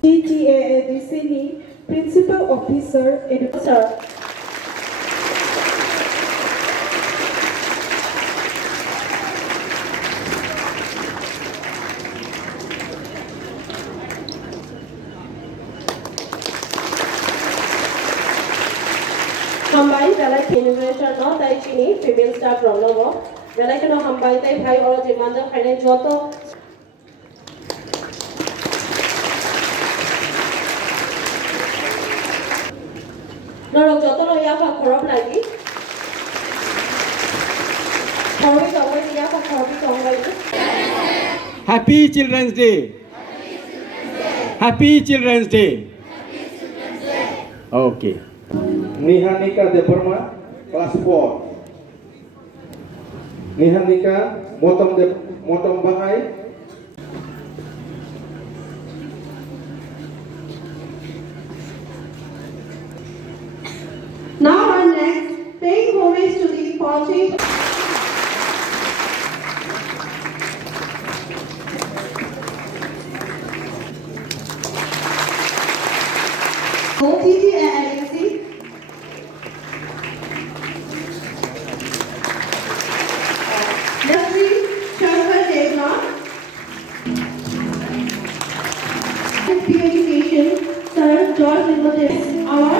TTA di sini Principal Officer Education. Hambai belai University no tai chini female staff rong no belai keno hambai tai bhai oro je manja khaine joto norok joto no ya pha khorop lagi khorobi tongai ya pha khorobi tongai Happy Children's Day. Happy Children's Day. Okay. Nihanika Deparma, Class 4. Nihanika Motong Bahai. Now our next, paying homage to the Ponchi. OTT and LAC. Nursery, Shankar Devnath. Education, Sir George Liberty. Our